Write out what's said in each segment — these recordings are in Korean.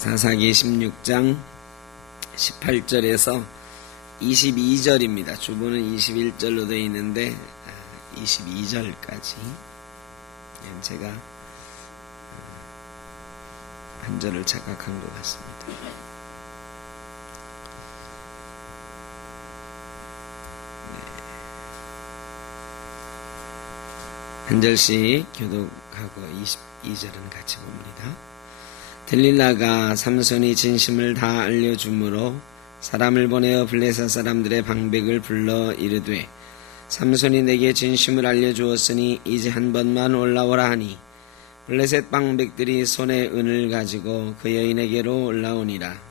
사사기 16장 18절에서 22절입니다. 주보는 21절로 되어 있는데 22절까지 제가 한 절을 착각한 것 같습니다. 한 절씩 교독하고 22절은 같이 봅니다. 들릴라가 삼손이 진심을 다 알려주므로 사람을 보내어 블레셋 사람들의 방백을 불러 이르되 삼손이 내게 진심을 알려주었으니 이제 한 번만 올라오라 하니 블레셋 방백들이 손에 은을 가지고 그 여인에게로 올라오니라.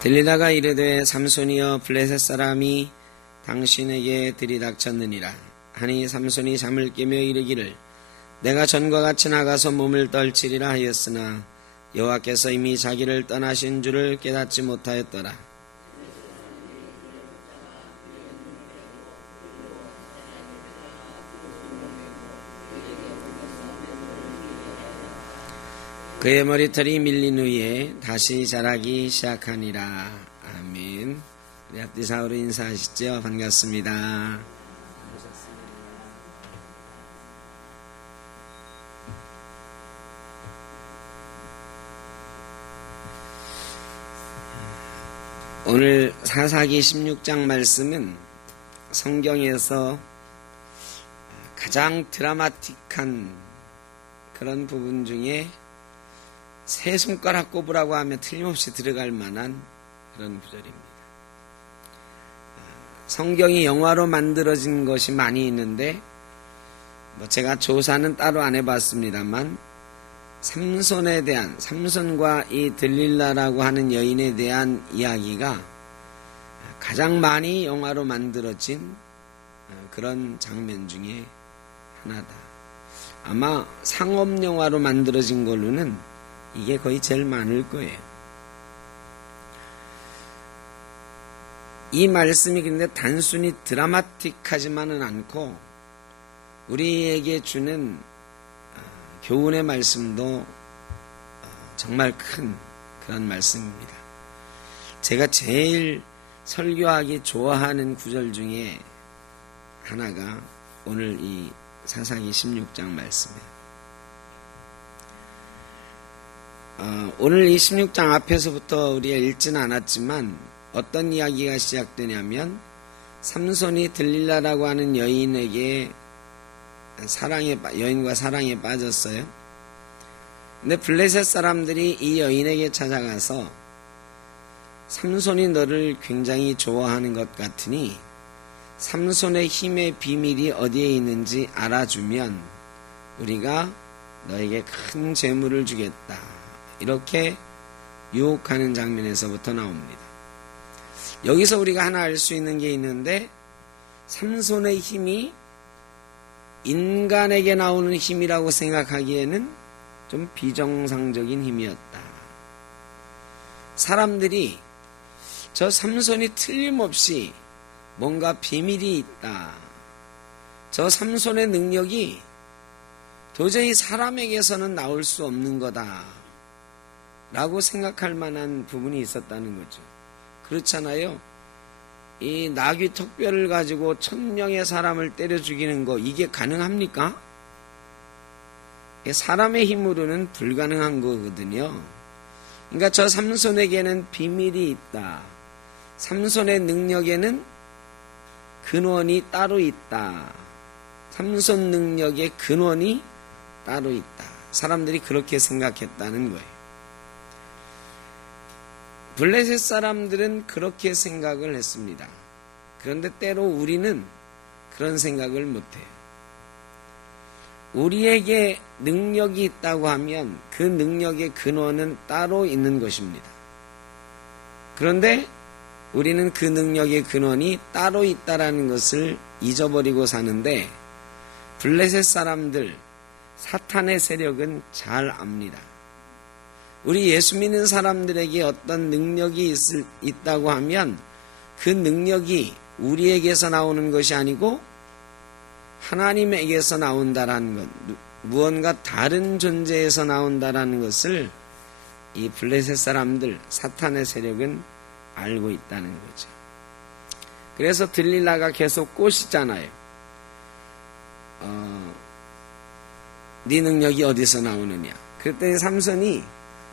들리다가 이르되 삼손이여 블레셋 사람이 당신에게 들이닥쳤느니라 하니 삼손이 잠을 깨며 이르기를 내가 전과 같이 나가서 몸을 떨치리라 하였으나 여호와께서 이미 자기를 떠나신 줄을 깨닫지 못하였더라. 그의 머리털이 밀린 후에 다시 자라기 시작하니라. 아멘. 우리 앞뒤 사우로 인사하시죠. 반갑습니다. 오늘 사사기 16장 말씀은 성경에서 가장 드라마틱한 그런 부분 중에 세 손가락 꼽으라고 하면 틀림없이 들어갈 만한 그런 구절입니다. 성경이 영화로 만들어진 것이 많이 있는데 제가 조사는 따로 안 해봤습니다만 삼손에 대한 삼손과 이 들릴라라고 하는 여인에 대한 이야기가 가장 많이 영화로 만들어진 그런 장면 중에 하나다. 아마 상업 영화로 만들어진 걸로는 이게 거의 제일 많을 거예요. 이 말씀이 근데 단순히 드라마틱하지만은 않고 우리에게 주는 교훈의 말씀도 정말 큰 그런 말씀입니다. 제가 제일 설교하기 좋아하는 구절 중에 하나가 오늘 이 사사기 16장 말씀이에요. 오늘 이 16장 앞에서부터 우리가 읽지는 않았지만 어떤 이야기가 시작되냐면 삼손이 들릴라라고 하는 여인과 사랑에 빠졌어요. 근데 블레셋 사람들이 이 여인에게 찾아가서 삼손이 너를 굉장히 좋아하는 것 같으니 삼손의 힘의 비밀이 어디에 있는지 알아주면 우리가 너에게 큰 재물을 주겠다. 이렇게 유혹하는 장면에서부터 나옵니다. 여기서 우리가 하나 알 수 있는 게 있는데 삼손의 힘이 인간에게 나오는 힘이라고 생각하기에는 좀 비정상적인 힘이었다. 사람들이 저 삼손이 틀림없이 뭔가 비밀이 있다. 저 삼손의 능력이 도저히 사람에게서는 나올 수 없는 거다. 라고 생각할 만한 부분이 있었다는 거죠. 그렇잖아요. 이 나귀 턱뼈를 가지고 1000명의 사람을 때려 죽이는 거 이게 가능합니까? 사람의 힘으로는 불가능한 거거든요. 그러니까 저 삼손에게는 비밀이 있다. 삼손의 능력에는 근원이 따로 있다. 삼손 능력의 근원이 따로 있다. 사람들이 그렇게 생각했다는 거예요. 블레셋 사람들은 그렇게 생각을 했습니다. 그런데 때로 우리는 그런 생각을 못해요. 우리에게 능력이 있다고 하면 그 능력의 근원은 따로 있는 것입니다. 그런데 우리는 그 능력의 근원이 따로 있다는 것을 잊어버리고 사는데 블레셋 사람들, 사탄의 세력은 잘 압니다. 우리 예수 믿는 사람들에게 어떤 능력이 있다고 하면 그 능력이 우리에게서 나오는 것이 아니고 하나님에게서 나온다라는 것, 무언가 다른 존재에서 나온다라는 것을 이 블레셋 사람들, 사탄의 세력은 알고 있다는 거죠. 그래서 들릴라가 계속 꼬시잖아요. 네 능력이 어디서 나오느냐. 그랬더니 삼손이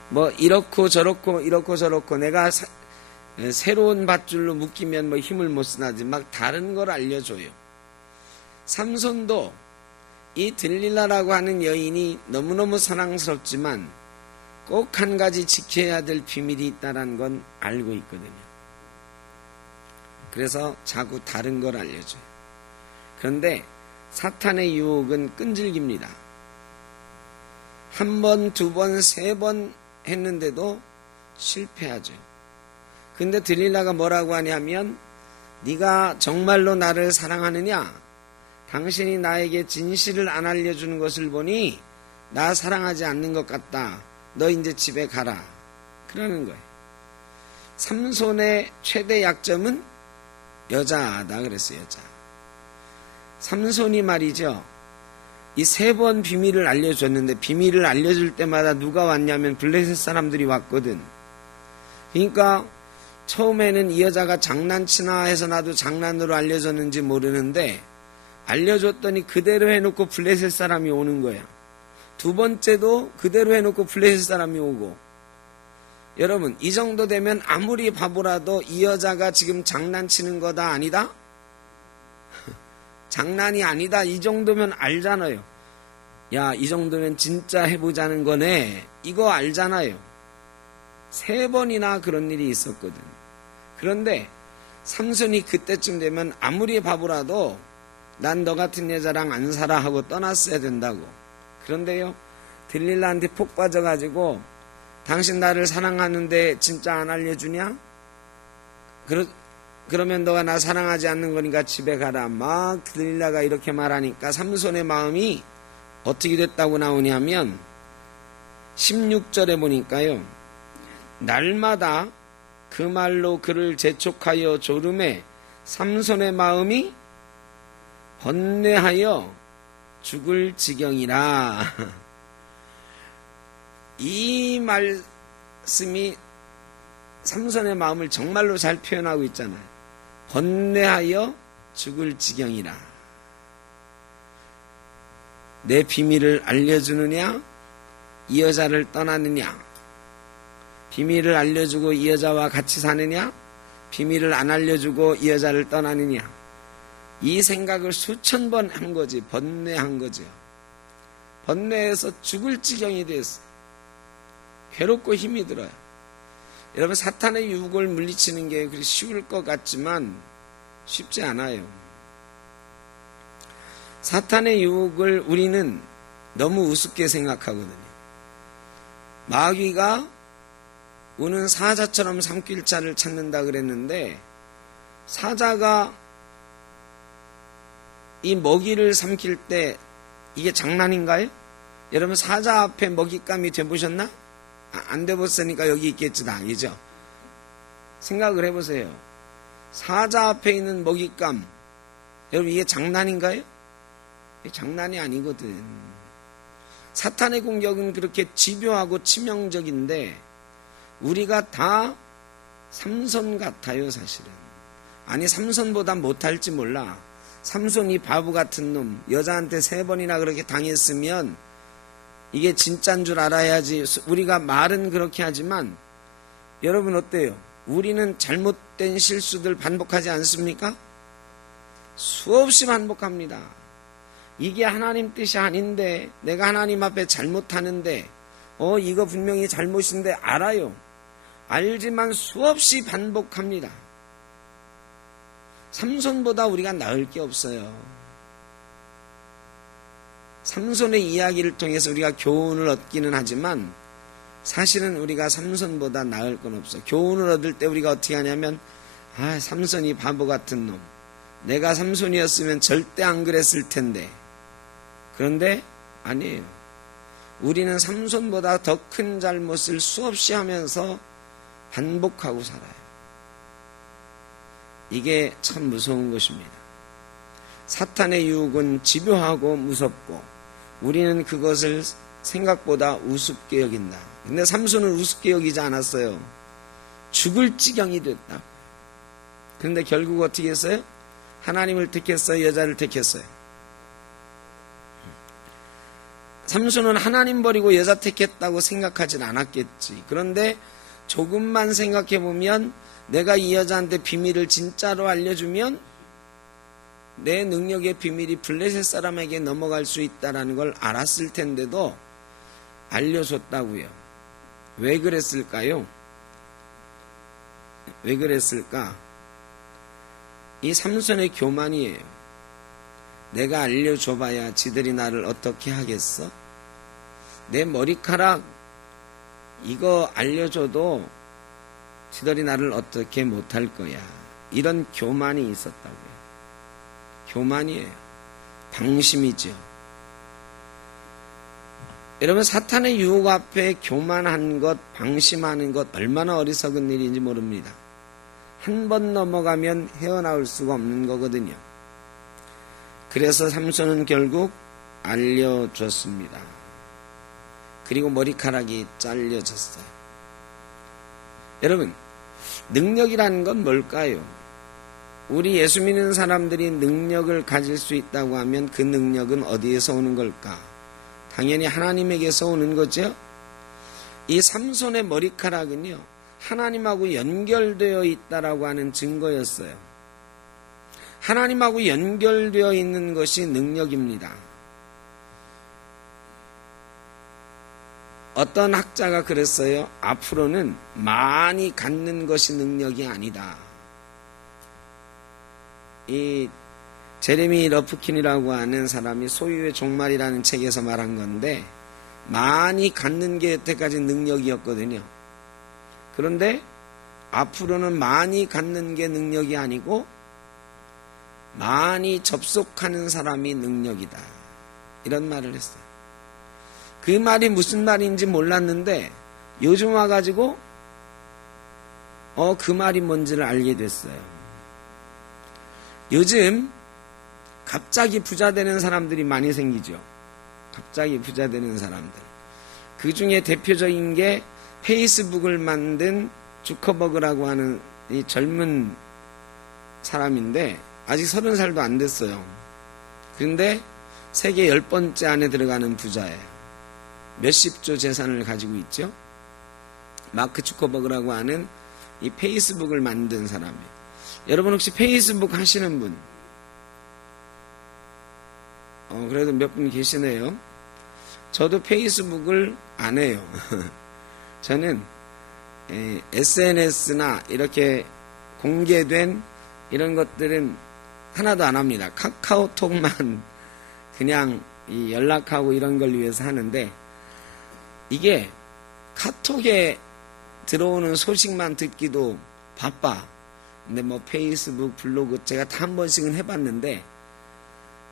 뭐 이렇고 저렇고 내가 새로운 밧줄로 묶이면 뭐 힘을 못 쓰나지 막 다른 걸 알려줘요. 삼손도 이 들릴라라고 하는 여인이 너무너무 사랑스럽지만 꼭 한 가지 지켜야 될 비밀이 있다는 건 알고 있거든요. 그래서 자꾸 다른 걸 알려줘요. 그런데 사탄의 유혹은 끈질깁니다. 한 번, 두 번, 세 번 했는데도 실패하죠. 근데 들릴라가 뭐라고 하냐면 네가 정말로 나를 사랑하느냐? 당신이 나에게 진실을 안 알려주는 것을 보니 나 사랑하지 않는 것 같다. 너 이제 집에 가라. 그러는 거예요. 삼손의 최대 약점은 여자다 그랬어요. 여자. 삼손이 말이죠. 이 세 번 비밀을 알려줬는데 비밀을 알려줄 때마다 누가 왔냐면 블레셋 사람들이 왔거든. 그러니까 처음에는 이 여자가 장난치나 해서 나도 장난으로 알려줬는지 모르는데 알려줬더니 그대로 해놓고 블레셋 사람이 오는 거야. 두 번째도 그대로 해놓고 블레셋 사람이 오고. 여러분 이 정도 되면 아무리 바보라도 이 여자가 지금 장난치는 거다 아니다? 장난이 아니다 이 정도면 알잖아요. 야, 이 정도면 진짜 해보자는 거네. 이거 알잖아요. 3번이나 그런 일이 있었거든. 그런데 삼손이 그때쯤 되면 아무리 바보라도 난 너 같은 여자랑 안 살아 하고 떠났어야 된다고. 그런데요, 들릴라한테 폭 빠져가지고 당신 나를 사랑하는데 진짜 안 알려주냐? 그러면 너가 나 사랑하지 않는 거니까 집에 가라. 막 들릴라가 이렇게 말하니까 삼손의 마음이 어떻게 됐다고 나오냐면 16절에 보니까요. 날마다 그 말로 그를 재촉하여 조름에 삼손의 마음이 번뇌하여 죽을 지경이라. 이 말씀이 삼손의 마음을 정말로 잘 표현하고 있잖아요. 번뇌하여 죽을 지경이라. 내 비밀을 알려주느냐? 이 여자를 떠나느냐? 비밀을 알려주고 이 여자와 같이 사느냐? 비밀을 안 알려주고 이 여자를 떠나느냐? 이 생각을 수천 번 한 거지. 번뇌한 거죠. 번뇌해서 죽을 지경이 됐어. 괴롭고 힘이 들어요. 여러분 사탄의 유혹을 물리치는 게 그리 쉬울 것 같지만 쉽지 않아요. 사탄의 유혹을 우리는 너무 우습게 생각하거든요. 마귀가 우는 사자처럼 삼킬 자를 찾는다 그랬는데 사자가 이 먹이를 삼킬 때 이게 장난인가요? 여러분 사자 앞에 먹잇감이 돼보셨나? 안 돼봤으니까 여기 있겠지 당이죠. 생각을 해보세요. 사자 앞에 있는 먹잇감, 여러분 이게 장난인가요? 이게 장난이 아니거든. 사탄의 공격은 그렇게 집요하고 치명적인데 우리가 다 삼손 같아요. 사실은. 아니 삼손보다 못할지 몰라. 삼손이 바보 같은 놈, 여자한테 3번이나 그렇게 당했으면 이게 진짜인 줄 알아야지. 우리가 말은 그렇게 하지만 여러분 어때요? 우리는 잘못된 실수들 반복하지 않습니까? 수없이 반복합니다. 이게 하나님 뜻이 아닌데 내가 하나님 앞에 잘못하는데 이거 분명히 잘못인데 알아요. 알지만 수없이 반복합니다. 삼손보다 우리가 나을 게 없어요. 삼손의 이야기를 통해서 우리가 교훈을 얻기는 하지만 사실은 우리가 삼손보다 나을 건 없어. 교훈을 얻을 때 우리가 어떻게 하냐면 삼손이 바보 같은 놈. 내가 삼손이었으면 절대 안 그랬을 텐데. 그런데 아니에요. 우리는 삼손보다 더 큰 잘못을 수없이 하면서 반복하고 살아요. 이게 참 무서운 것입니다. 사탄의 유혹은 집요하고 무섭고 우리는 그것을 생각보다 우습게 여긴다. 근데 삼손은 우습게 여기지 않았어요. 죽을 지경이 됐다. 그런데 결국 어떻게 했어요? 하나님을 택했어요? 여자를 택했어요? 삼손은 하나님 버리고 여자 택했다고 생각하진 않았겠지. 그런데 조금만 생각해보면 내가 이 여자한테 비밀을 진짜로 알려주면 내 능력의 비밀이 블레셋 사람에게 넘어갈 수 있다는 걸 알았을 텐데도 알려줬다고요. 왜 그랬을까요? 왜 그랬을까? 이 삼손의 교만이에요. 내가 알려줘봐야 지들이 나를 어떻게 하겠어? 내 머리카락 이거 알려줘도 지들이 나를 어떻게 못할 거야. 이런 교만이 있었다고요. 교만이에요. 방심이죠. 여러분, 사탄의 유혹 앞에 교만한 것, 방심하는 것 얼마나 어리석은 일인지 모릅니다. 한 번 넘어가면 헤어나올 수가 없는 거거든요. 그래서 삼손은 결국 알려줬습니다. 그리고 머리카락이 잘려졌어요. 여러분, 능력이라는 건 뭘까요? 우리 예수 믿는 사람들이 능력을 가질 수 있다고 하면 그 능력은 어디에서 오는 걸까? 당연히 하나님에게서 오는 거죠. 이 삼손의 머리카락은요, 하나님하고 연결되어 있다라고 하는 증거였어요. 하나님하고 연결되어 있는 것이 능력입니다. 어떤 학자가 그랬어요. 앞으로는 많이 갖는 것이 능력이 아니다. 이 제레미 러프킨이라고 하는 사람이 소유의 종말이라는 책에서 말한 건데, 많이 갖는 게 여태까지 능력이었거든요. 그런데 앞으로는 많이 갖는 게 능력이 아니고 많이 접속하는 사람이 능력이다. 이런 말을 했어요. 그 말이 무슨 말인지 몰랐는데 요즘 와가지고 그 말이 뭔지를 알게 됐어요. 요즘 갑자기 부자 되는 사람들이 많이 생기죠. 갑자기 부자 되는 사람들. 그 중에 대표적인 게 페이스북을 만든 주커버그라고 하는 이 젊은 사람인데 아직 30살도 안 됐어요. 그런데 세계 10번째 안에 들어가는 부자예요. 몇십조 재산을 가지고 있죠. 마크 주커버그라고 하는 이 페이스북을 만든 사람이에요. 여러분 혹시 페이스북 하시는 분? 그래도 몇 분 계시네요. 저도 페이스북을 안 해요. 저는 SNS나 이렇게 공개된 이런 것들은 하나도 안 합니다. 카카오톡만 그냥 연락하고 이런 걸 위해서 하는데, 이게 카톡에 들어오는 소식만 듣기도 바빠. 근데 뭐 페이스북, 블로그 제가 다 한 번씩은 해봤는데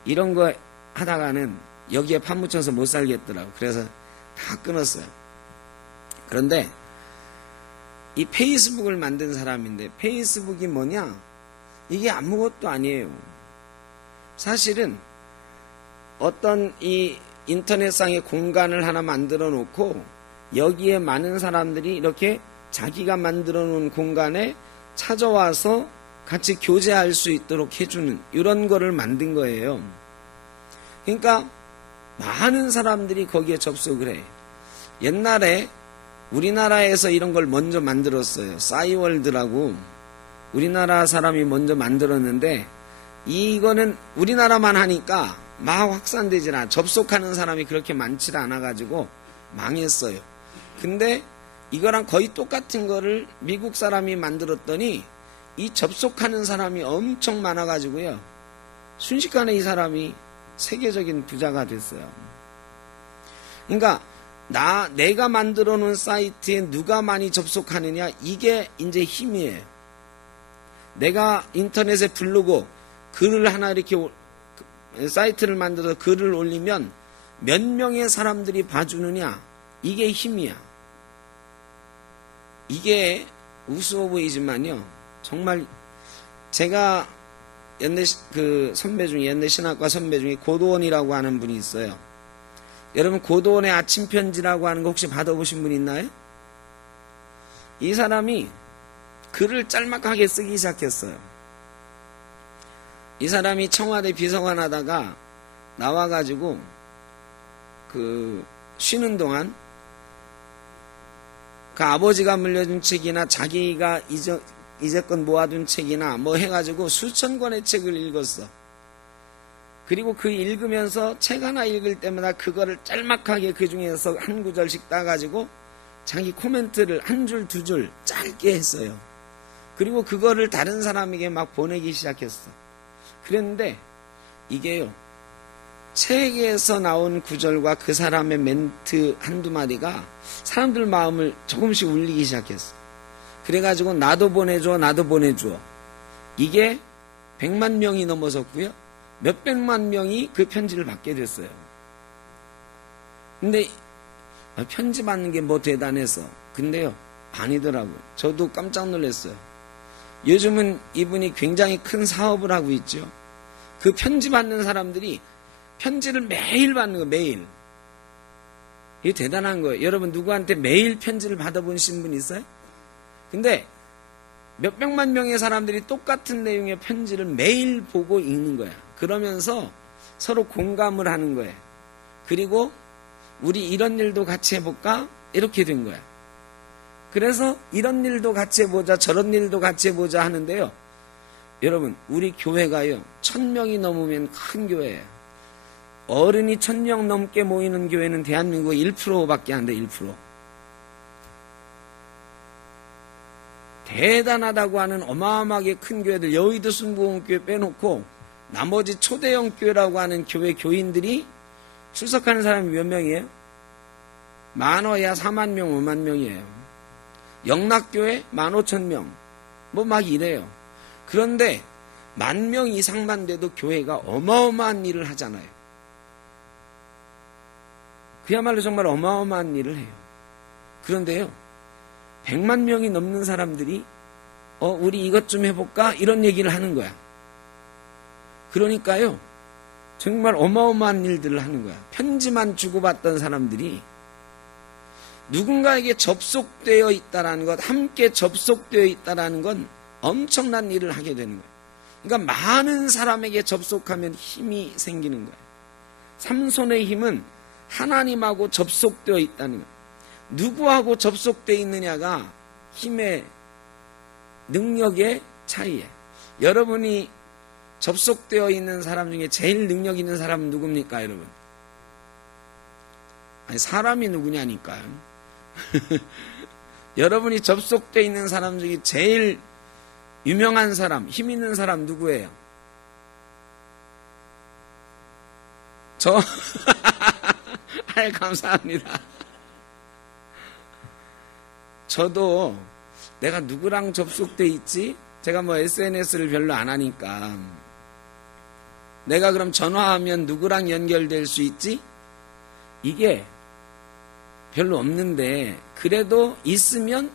이런 거 하다가는 여기에 파묻혀서 못 살겠더라고. 그래서 다 끊었어요. 그런데 이 페이스북을 만든 사람인데, 페이스북이 뭐냐? 이게 아무것도 아니에요. 사실은 어떤 이 인터넷상의 공간을 하나 만들어 놓고 여기에 많은 사람들이 이렇게 자기가 만들어 놓은 공간에 찾아와서 같이 교제할 수 있도록 해주는 이런 거를 만든 거예요. 그러니까 많은 사람들이 거기에 접속을 해. 옛날에 우리나라에서 이런 걸 먼저 만들었어요. 싸이월드라고 우리나라 사람이 먼저 만들었는데, 이거는 우리나라만 하니까 막 확산되질 않아. 접속하는 사람이 그렇게 많지 않아가지고 망했어요. 근데 이거랑 거의 똑같은 거를 미국 사람이 만들었더니 이 접속하는 사람이 엄청 많아가지고요, 순식간에 이 사람이 세계적인 부자가 됐어요. 그러니까 내가 만들어 놓은 사이트에 누가 많이 접속하느냐, 이게 이제 힘이에요. 내가 인터넷에 블로그 글을 하나 이렇게 사이트를 만들어서 글을 올리면 몇 명의 사람들이 봐주느냐, 이게 힘이야. 이게 우스워 보이지만요, 정말 제가 선배 중에, 연대 신학과 선배 중에 고도원이라고 하는 분이 있어요. 여러분, 고도원의 아침 편지라고 하는 거 혹시 받아보신 분 있나요? 이 사람이 글을 짤막하게 쓰기 시작했어요. 이 사람이 청와대 비서관 하다가 나와가지고 쉬는 동안 아버지가 물려준 책이나 자기가 이제껏 모아둔 책이나 뭐 해가지고 수천 권의 책을 읽었어. 그리고 읽으면서 책 하나 읽을 때마다 그거를 짤막하게 그 중에서 한 구절씩 따가지고 자기 코멘트를 한 줄, 두 줄 짧게 했어요. 그리고 그거를 다른 사람에게 막 보내기 시작했어. 그랬는데 이게요, 책에서 나온 구절과 그 사람의 멘트 한두 마디가 사람들 마음을 조금씩 울리기 시작했어. 그래가지고 나도 보내줘, 나도 보내줘. 이게 100만 명이 넘어섰고요. 몇백만 명이 그 편지를 받게 됐어요. 근데 편지 받는 게 뭐 대단해서. 근데요, 아니더라고요. 저도 깜짝 놀랐어요. 요즘은 이분이 굉장히 큰 사업을 하고 있죠. 그 편지 받는 사람들이 편지를 매일 받는 거예요. 매일. 이게 대단한 거예요. 여러분, 누구한테 매일 편지를 받아보신 분 있어요? 근데 몇백만 명의 사람들이 똑같은 내용의 편지를 매일 보고 읽는 거야. 그러면서 서로 공감을 하는 거예요. 그리고 우리 이런 일도 같이 해볼까? 이렇게 된 거야. 그래서 이런 일도 같이 해보자, 저런 일도 같이 해보자 하는데요. 여러분, 우리 교회가요, 1000명이 넘으면 큰 교회예요. 어른이 1000명 넘게 모이는 교회는 대한민국 1%밖에 안 돼. 1%. 대단하다고 하는 어마어마하게 큰 교회들, 여의도 순복음교회 빼놓고 나머지 초대형 교회라고 하는 교회 교인들이 출석하는 사람이 몇 명이에요? 많아야 4만 명, 5만 명이에요. 영락교회 15,000명. 뭐 막 이래요. 그런데 10,000명 이상만 돼도 교회가 어마어마한 일을 하잖아요. 그야말로 정말 어마어마한 일을 해요. 그런데요, 100만 명이 넘는 사람들이 우리 이것 좀 해볼까? 이런 얘기를 하는 거야. 그러니까요, 정말 어마어마한 일들을 하는 거야. 편지만 주고받던 사람들이 누군가에게 접속되어 있다라는 것, 함께 접속되어 있다라는 건 엄청난 일을 하게 되는 거예요. 그러니까 많은 사람에게 접속하면 힘이 생기는 거예요. 삼손의 힘은 하나님하고 접속되어 있다는 거예요. 누구하고 접속되어 있느냐가 힘의 능력의 차이예요. 여러분이 접속되어 있는 사람 중에 제일 능력 있는 사람은 누굽니까, 여러분? 아니, 사람이 누구냐니까요. 여러분이 접속되어 있는 사람 중에 제일 유명한 사람, 힘 있는 사람 누구예요? 저? 아유, 감사합니다. 저도 내가 누구랑 접속돼 있지? 제가 뭐 SNS를 별로 안 하니까. 내가 그럼 전화하면 누구랑 연결될 수 있지? 이게 별로 없는데, 그래도 있으면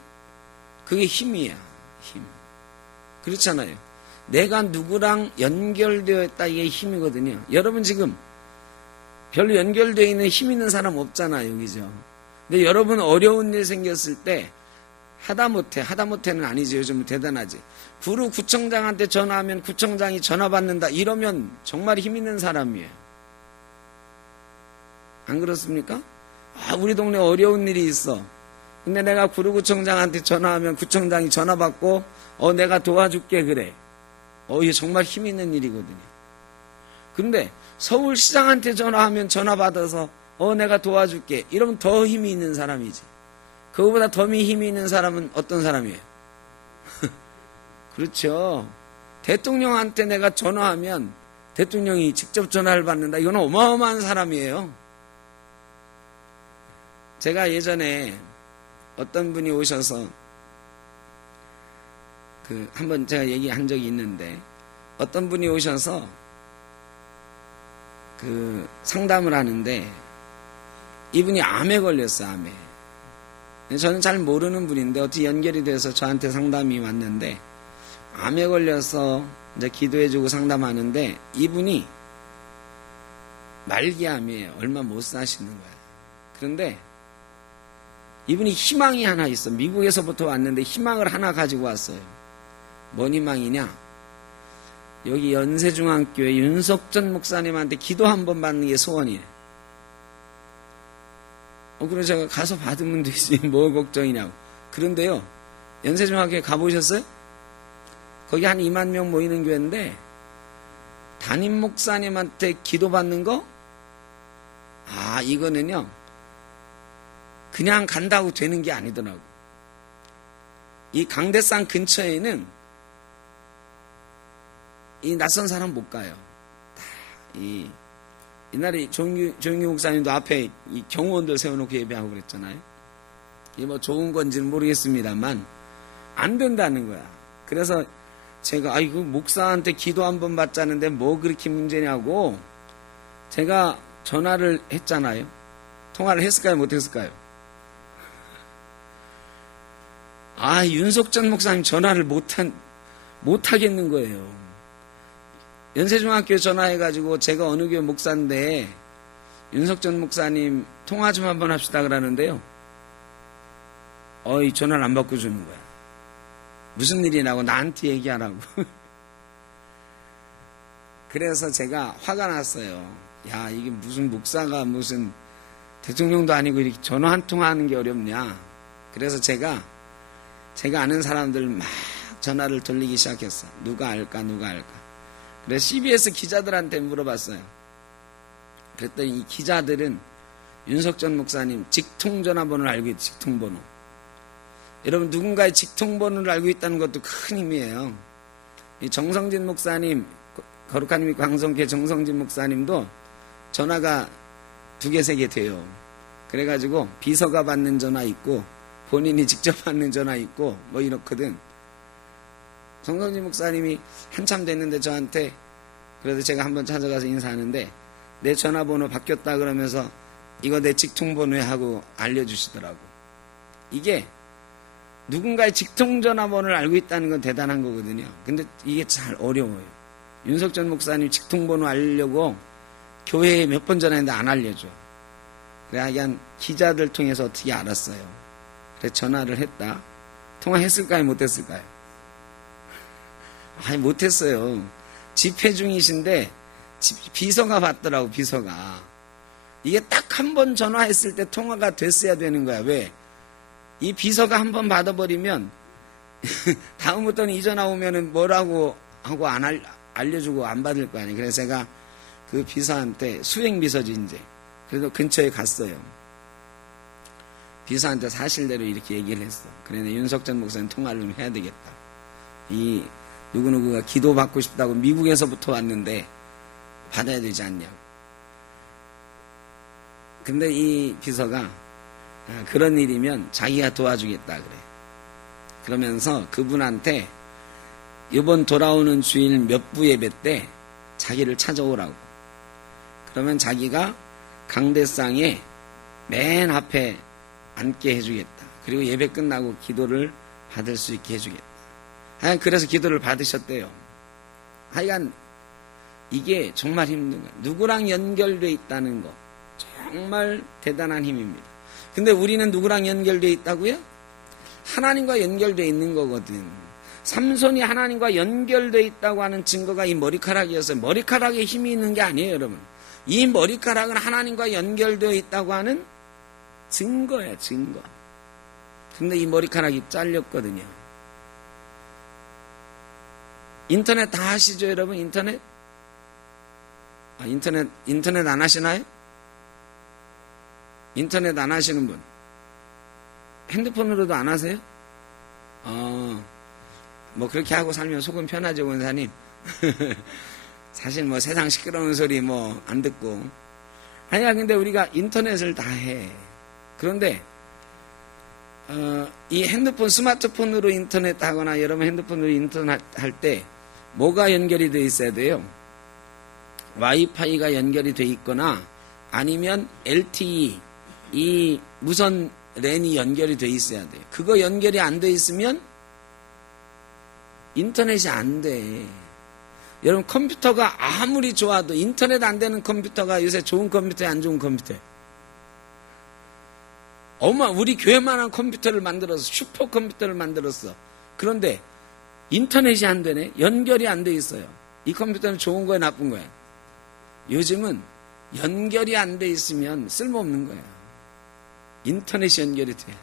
그게 힘이야. 힘. 그렇잖아요. 내가 누구랑 연결되어 있다, 이게 힘이거든요. 여러분 지금 별로 연결되어 있는 힘 있는 사람 없잖아요, 그죠? 근데 여러분 어려운 일 생겼을 때 하다못해는 아니지, 요즘은 대단하지. 구청장한테 전화하면 구청장이 전화 받는다, 이러면 정말 힘 있는 사람이에요. 안 그렇습니까? 우리 동네 어려운 일이 있어. 근데 내가 구청장한테 전화하면 구청장이 전화 받고 내가 도와줄게 그래. 이게 정말 힘 있는 일이거든요. 근데 서울시장한테 전화하면 전화 받아서 내가 도와줄게, 이러면 더 힘이 있는 사람이지. 그거보다 더 힘이 있는 사람은 어떤 사람이에요? 그렇죠. 대통령한테 내가 전화하면 대통령이 직접 전화를 받는다, 이건 어마어마한 사람이에요. 제가 예전에 어떤 분이 오셔서 한번 제가 얘기한 적이 있는데, 어떤 분이 오셔서 상담을 하는데 이분이 암에 걸렸어요. 암에. 저는 잘 모르는 분인데 어떻게 연결이 돼서 저한테 상담이 왔는데, 암에 걸려서 이제 기도해주고 상담하는데 이분이 말기암이에요. 얼마 못 사시는 거예요. 그런데 이분이 희망이 하나 있어. 미국에서부터 왔는데 희망을 하나 가지고 왔어요. 뭔 희망이냐? 여기 연세중앙교회 윤석전 목사님한테 기도 한 번 받는 게 소원이에요. 그래서 제가 가서 받으면 되지 뭐 걱정이냐고. 그런데요, 연세중앙교회 가보셨어요? 거기 한 2만 명 모이는 교회인데 담임 목사님한테 기도 받는 거? 이거는요 그냥 간다고 되는 게 아니더라고. 이 강대상 근처에는 이 낯선 사람 못 가요. 옛날에 조용규 목사님도 앞에 이 경호원들 세워놓고 예배하고 그랬잖아요. 이게 뭐 좋은 건지는 모르겠습니다만 안 된다는 거야. 그래서 제가 이거 목사한테 기도 한번 받자는데 뭐 그렇게 문제냐고 제가 전화를 했잖아요. 통화를 했을까요? 못했을까요? 윤석전 목사님 전화를 못하겠는 거예요. 연세중학교 전화해가지고 제가 어느 교회 목사인데 윤석전 목사님 통화 좀 한번 합시다 그러는데요. 전화를 안 받고 주는 거야. 무슨 일이라고 나한테 얘기하라고. 그래서 제가 화가 났어요. 이게 무슨 목사가 무슨 대통령도 아니고 이렇게 전화 한 통 하는 게 어렵냐. 그래서 제가 아는 사람들 막 전화를 돌리기 시작했어요. 누가 알까. 그래서 CBS 기자들한테 물어봤어요. 그랬더니 이 기자들은 윤석전 목사님 직통전화번호를 알고 있죠. 직통번호. 여러분 누군가의 직통번호를 알고 있다는 것도 큰 힘이에요. 이 정성진 목사님, 거룩한 이미 광성교회 정성진 목사님도 전화가 2개, 3개 돼요. 그래가지고 비서가 받는 전화 있고 본인이 직접 받는 전화 있고 뭐 이렇거든. 정성진 목사님이 한참 됐는데 저한테 그래도 제가 한번 찾아가서 인사하는데 내 전화번호 바뀌었다 그러면서 이거 내 직통번호에 하고 알려주시더라고. 이게 누군가의 직통전화번호를 알고 있다는 건 대단한 거거든요. 근데 이게 잘 어려워요. 윤석전 목사님 직통번호 알려고 교회에 몇 번 전화했는데 안 알려줘. 그래 그냥 기자들 통해서 어떻게 알았어요. 그래 전화를 했다. 통화했을까요? 못했을까요? 못했어요. 집회 중이신데 비서가 받더라고. 비서가. 이게 딱 한 번 전화했을 때 통화가 됐어야 되는 거야. 왜? 이 비서가 한 번 받아버리면 다음부터는 이 전화 오면은 뭐라고 하고 안 알려주고 안 받을 거 아니에요. 그래서 제가 그 비서한테 수행비서지 이제 그래도 근처에 갔어요. 비서한테 사실대로 이렇게 얘기를 했어. 그래 윤석전 목사님 통화를 좀 해야 되겠다. 이 누구누구가 기도받고 싶다고 미국에서부터 왔는데 받아야 되지 않냐고. 근데 이 비서가 그런 일이면 자기가 도와주겠다 그래. 그러면서 그분한테 이번 돌아오는 주일 몇 부 예배 때 자기를 찾아오라고. 그러면 자기가 강대상에 맨 앞에 앉게 해주겠다. 그리고 예배 끝나고 기도를 받을 수 있게 해주겠다. 그래서 기도를 받으셨대요. 하여간 이게 정말 힘든 거예요. 누구랑 연결되어 있다는 거 정말 대단한 힘입니다. 근데 우리는 누구랑 연결되어 있다고요? 하나님과 연결되어 있는 거거든. 삼손이 하나님과 연결되어 있다고 하는 증거가 이 머리카락이었어요. 머리카락에 힘이 있는 게 아니에요, 여러분. 이 머리카락은 하나님과 연결되어 있다고 하는 증거예요, 증거. 근데 이 머리카락이 잘렸거든요. 인터넷 다 하시죠, 여러분? 인터넷 안 하시나요? 인터넷 안 하시는 분? 핸드폰으로도 안 하세요? 뭐 그렇게 하고 살면 속은 편하죠, 권사님. 사실 뭐 세상 시끄러운 소리 뭐 안 듣고. 아니야, 근데 우리가 인터넷을 다 해. 그런데 이 핸드폰, 스마트폰으로 인터넷 하거나 여러분 핸드폰으로 인터넷 할 때 뭐가 연결이 돼 있어야 돼요? 와이파이가 연결이 돼 있거나 아니면 LTE 이 무선 랜이 연결이 돼 있어야 돼요. 그거 연결이 안 돼 있으면 인터넷이 안 돼. 여러분 컴퓨터가 아무리 좋아도 인터넷 안 되는 컴퓨터가 요새 좋은 컴퓨터야 안 좋은 컴퓨터야? 우리 교회만한 컴퓨터를 만들어서 슈퍼컴퓨터를 만들었어. 그런데 인터넷이 안 되네. 연결이 안 돼 있어요. 이 컴퓨터는 좋은 거야 나쁜 거야? 요즘은 연결이 안 돼 있으면 쓸모없는 거야. 인터넷이 연결이 돼야 돼.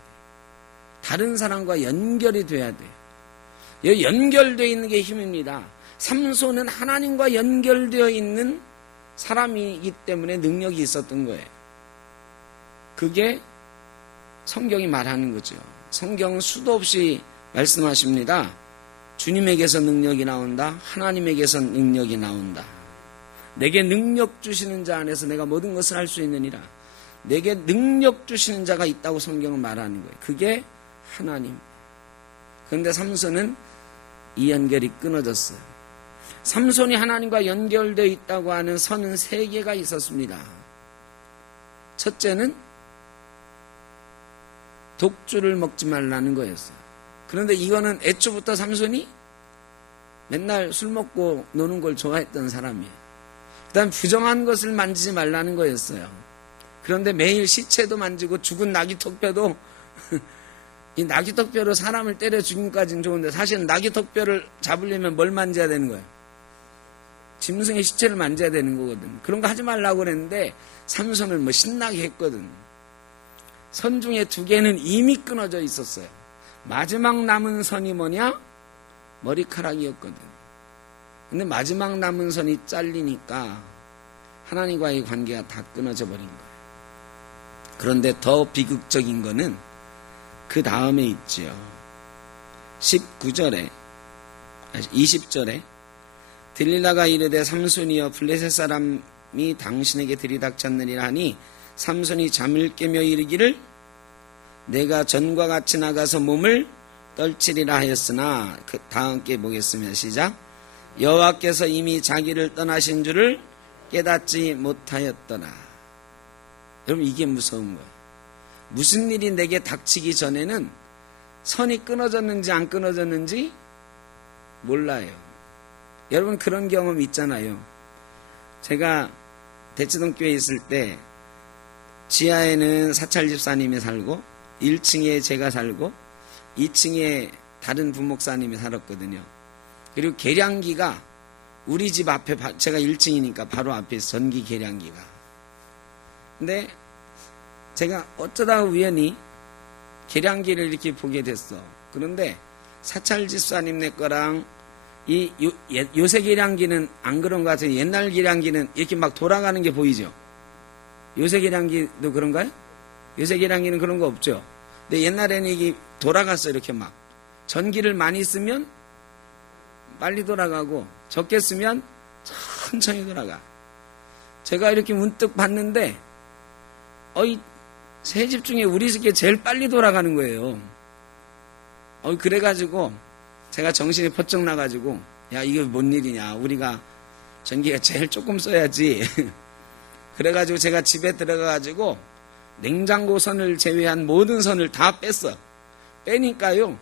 다른 사람과 연결이 돼야 돼. 연결되어 있는 게 힘입니다. 삼손은 하나님과 연결되어 있는 사람이기 때문에 능력이 있었던 거예요. 그게 성경이 말하는 거죠. 성경은 수도 없이 말씀하십니다. 주님에게서 능력이 나온다. 하나님에게서 능력이 나온다. 내게 능력 주시는 자 안에서 내가 모든 것을 할 수 있느니라. 내게 능력 주시는 자가 있다고 성경은 말하는 거예요. 그게 하나님. 그런데 삼손은 이 연결이 끊어졌어요. 삼손이 하나님과 연결되어 있다고 하는 선은 3개가 있었습니다. 첫째는 독주를 먹지 말라는 거였어요. 그런데 이거는 애초부터 삼손이 맨날 술 먹고 노는 걸 좋아했던 사람이에요. 그 다음 부정한 것을 만지지 말라는 거였어요. 그런데 매일 시체도 만지고 죽은 나귀턱뼈도 이 나귀턱뼈로 사람을 때려 죽임까지는 좋은데 사실은 나귀턱뼈를 잡으려면 뭘 만져야 되는 거예요? 짐승의 시체를 만져야 되는 거거든. 그런 거 하지 말라고 그랬는데 삼손을 신나게 했거든. 선 중에 2개는 이미 끊어져 있었어요. 마지막 남은 선이 뭐냐? 머리카락이었거든. 근데 마지막 남은 선이 잘리니까 하나님과의 관계가 다 끊어져 버린 거예요. 그런데 더 비극적인 거는 그 다음에 있지요. 20절에 들릴라가 이르되 삼손이여 블레셋 사람이 당신에게 들이닥쳤느니라 하니 삼손이 잠을 깨며 이르기를 내가 전과 같이 나가서 몸을 떨치리라 하였으나 그 다 함께 보겠습니다. 시작. 여호와께서 이미 자기를 떠나신 줄을 깨닫지 못하였더라. 여러분 이게 무서운 거예요. 무슨 일이 내게 닥치기 전에는 선이 끊어졌는지 안 끊어졌는지 몰라요. 여러분 그런 경험 있잖아요. 제가 대치동교회에 있을 때 지하에는 사찰 집사님이 살고 1층에 제가 살고 2층에 다른 부목사님이 살았거든요. 그리고 계량기가 우리 집 앞에 제가 1층이니까 바로 앞에 전기 계량기가. 근데 제가 어쩌다 우연히 계량기를 이렇게 보게 됐어. 그런데 사찰 집사님네 거랑 요새 계량기는 안 그런 것 같아요. 옛날 계량기는 이렇게 막 돌아가는 게 보이죠. 요새 계량기도 그런가요? 요새 계량기는 그런 거 없죠. 근데 옛날에는 이게 돌아갔어. 이렇게 막 전기를 많이 쓰면 빨리 돌아가고 적게 쓰면 천천히 돌아가. 제가 이렇게 문득 봤는데 이 세 집 중에 우리 집게 제일 빨리 돌아가는 거예요. 그래가지고 제가 정신이 퍼쩍 나가지고 야 이게 뭔 일이냐. 우리가 전기가 제일 조금 써야지. 그래가지고 제가 집에 들어가가지고 냉장고 선을 제외한 모든 선을 다 뺐어. 빼니까요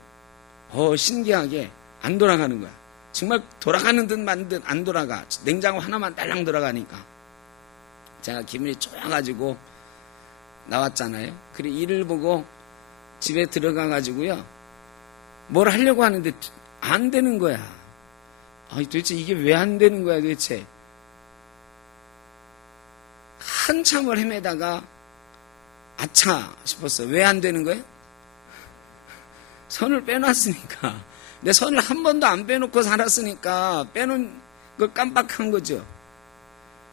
신기하게 안 돌아가는 거야. 정말 돌아가는 듯 만 듯 안 돌아가. 냉장고 하나만 딸랑 돌아가니까 제가 기분이 좋아가지고 나왔잖아요. 그래 이를 보고 집에 들어가가지고요 뭘 하려고 하는데 안 되는 거야. 도대체 이게 왜 안 되는 거야 도대체. 한참을 헤매다가 아차 싶었어요. 왜 안 되는 거예요? 선을 빼놨으니까. 내 선을 한 번도 안 빼놓고 살았으니까 빼놓은 거 깜빡한 거죠.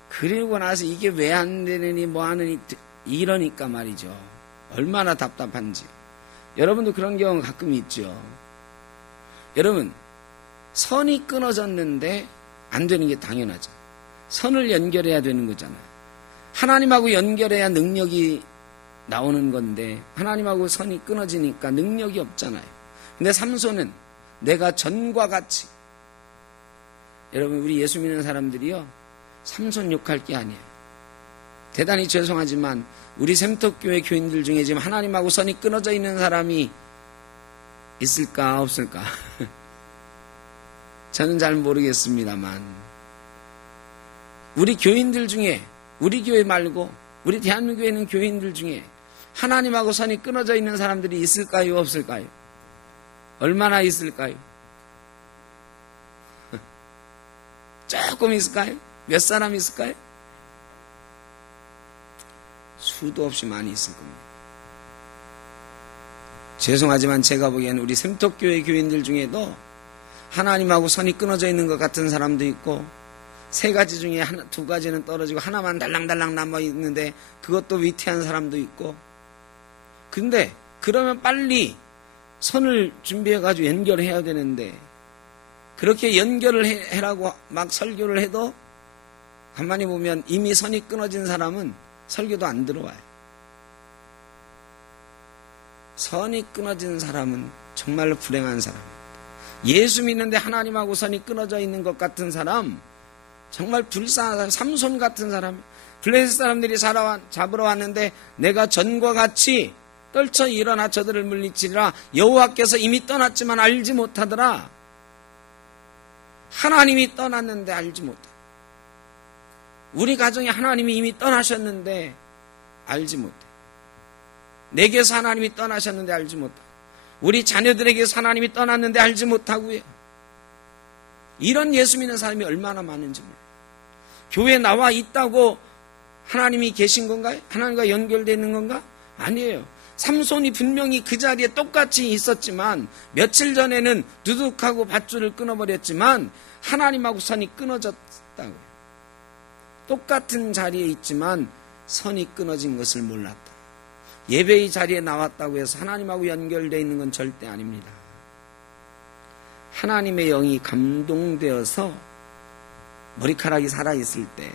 그리고 나서 이게 왜 안 되느니 뭐 하느니 이러니까 말이죠. 얼마나 답답한지. 여러분도 그런 경우 가끔 있죠. 여러분 선이 끊어졌는데 안 되는 게 당연하죠. 선을 연결해야 되는 거잖아요. 하나님하고 연결해야 능력이 나오는 건데 하나님하고 선이 끊어지니까 능력이 없잖아요. 근데 삼손은 내가 전과 같이, 여러분 우리 예수 믿는 사람들이요 삼손 욕할 게 아니에요. 대단히 죄송하지만 우리 샘터교회 교인들 중에 지금 하나님하고 선이 끊어져 있는 사람이 있을까 없을까? 저는 잘 모르겠습니다만 우리 교인들 중에, 우리 교회 말고 우리 대한민국에 있는 교인들 중에 하나님하고 선이 끊어져 있는 사람들이 있을까요? 없을까요? 얼마나 있을까요? 조금 있을까요? 몇 사람 있을까요? 수도 없이 많이 있을 겁니다. 죄송하지만 제가 보기에는 우리 샘톡교회 교인들 중에도 하나님하고 선이 끊어져 있는 것 같은 사람도 있고, 세 가지 중에 두 가지는 떨어지고 하나만 달랑달랑 남아있는데 그것도 위태한 사람도 있고. 근데 그러면 빨리 선을 준비해가지고 연결해야 되는데, 그렇게 연결을 해라고 막 설교를 해도 가만히 보면 이미 선이 끊어진 사람은 설교도 안 들어와요. 선이 끊어진 사람은 정말로 불행한 사람입니다. 예수 믿는데 하나님하고 선이 끊어져 있는 것 같은 사람, 정말 불쌍한 사람, 삼손 같은 사람. 블레셋 사람들이 잡으러 왔는데 내가 전과 같이 떨쳐 일어나 저들을 물리치리라. 여호와께서 이미 떠났지만 알지 못하더라. 하나님이 떠났는데 알지 못해. 우리 가정에 하나님이 이미 떠나셨는데 알지 못해. 내게서 하나님이 떠나셨는데 알지 못하고, 우리 자녀들에게서 하나님이 떠났는데 알지 못하고요. 이런 예수 믿는 사람이 얼마나 많은지 몰라요. 교회에 나와 있다고 하나님이 계신 건가요? 하나님과 연결되어 있는 건가? 아니에요. 삼손이 분명히 그 자리에 똑같이 있었지만 며칠 전에는 두둑하고 밧줄을 끊어버렸지만 하나님하고 선이 끊어졌다고요. 똑같은 자리에 있지만 선이 끊어진 것을 몰랐다. 예배의 자리에 나왔다고 해서 하나님하고 연결되어 있는 건 절대 아닙니다. 하나님의 영이 감동되어서 머리카락이 살아있을 때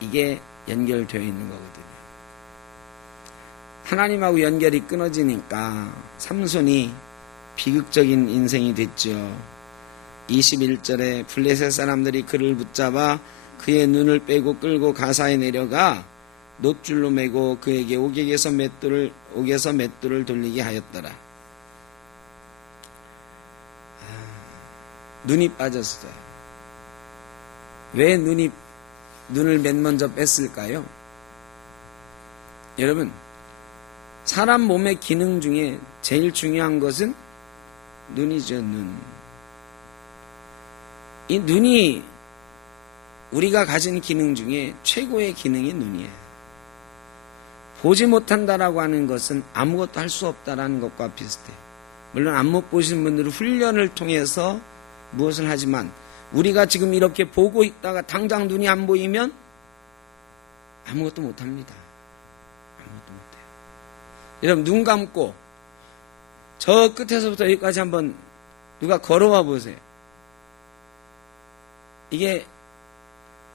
이게 연결되어 있는 거거든요. 하나님하고 연결이 끊어지니까 삼손이 비극적인 인생이 됐죠. 21절에 블레셋 사람들이 그를 붙잡아 그의 눈을 빼고 끌고 가사에 내려가 놋줄로 매고 그에게 옥에서 맷돌을 돌리게 하였더라. 눈이 빠졌어요. 왜 눈을 맨 먼저 뺐을까요? 여러분, 사람 몸의 기능 중에 제일 중요한 것은 눈이죠, 눈. 이 눈이 우리가 가진 기능 중에 최고의 기능이 눈이에요. 보지 못한다라고 하는 것은 아무것도 할 수 없다라는 것과 비슷해요. 물론 안 못 보시는 분들은 훈련을 통해서 무엇을 하지만 우리가 지금 이렇게 보고 있다가 당장 눈이 안 보이면 아무것도 못합니다. 아무것도 못해요. 여러분, 눈 감고 저 끝에서부터 여기까지 한번 누가 걸어와 보세요. 이게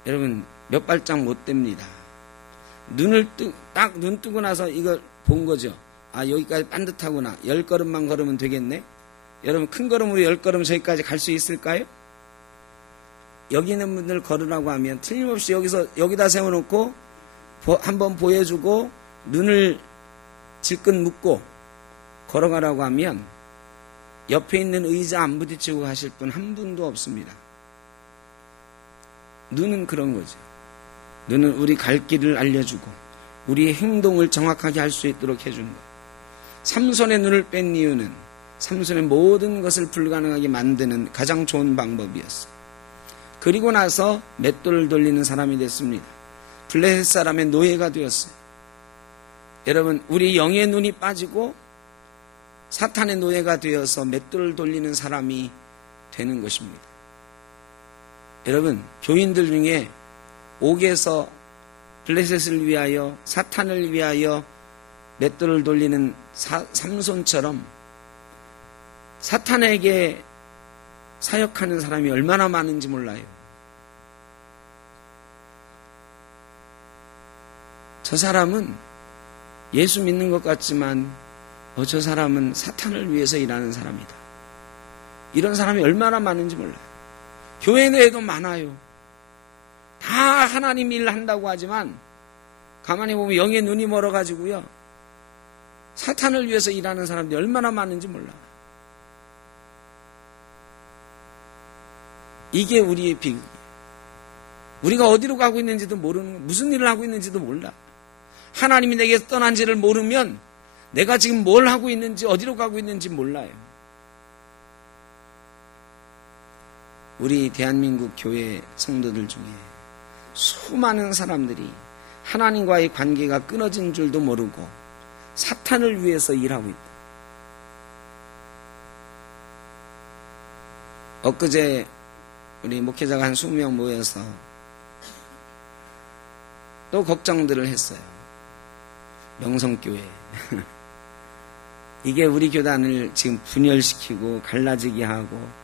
여러분 몇 발짝 못 됩니다. 딱 눈 뜨고 나서 이걸 본 거죠. 아, 여기까지 반듯하구나. 10걸음만 걸으면 되겠네. 여러분, 큰 걸음으로 10걸음 저기까지 갈 수 있을까요? 여기 있는 분들 걸으라고 하면 틀림없이 여기다 세워놓고 한번 보여주고 눈을 질끈 묶고 걸어가라고 하면 옆에 있는 의자 안 부딪히고 가실 분 한 분도 없습니다. 눈은 그런 거죠. 눈은 우리 갈 길을 알려주고 우리의 행동을 정확하게 할 수 있도록 해주는 것. 삼손의 눈을 뺀 이유는 삼손의 모든 것을 불가능하게 만드는 가장 좋은 방법이었어요. 그리고 나서 맷돌을 돌리는 사람이 됐습니다. 블레셋 사람의 노예가 되었어요. 여러분, 우리 영의 눈이 빠지고 사탄의 노예가 되어서 맷돌을 돌리는 사람이 되는 것입니다. 여러분, 교인들 중에 옥에서 블레셋을 위하여 사탄을 위하여 맷돌을 돌리는 삼손처럼 사탄에게 사역하는 사람이 얼마나 많은지 몰라요. 저 사람은 예수 믿는 것 같지만 저 사람은 사탄을 위해서 일하는 사람이다. 이런 사람이 얼마나 많은지 몰라요. 교회 내에도 많아요. 다 하나님 일 한다고 하지만 가만히 보면 영의 눈이 멀어가지고요, 사탄을 위해서 일하는 사람들이 얼마나 많은지 몰라. 이게 우리의 비극이에요. 우리가 어디로 가고 있는지도 모르는, 무슨 일을 하고 있는지도 몰라. 하나님이 내게 떠난지를 모르면 내가 지금 뭘 하고 있는지, 어디로 가고 있는지 몰라요. 우리 대한민국 교회 성도들 중에 수많은 사람들이 하나님과의 관계가 끊어진 줄도 모르고 사탄을 위해서 일하고 있다. 엊그제 우리 목회자가 한 20명 모여서 또 걱정들을 했어요. 명성교회. 이게 우리 교단을 지금 분열시키고 갈라지게 하고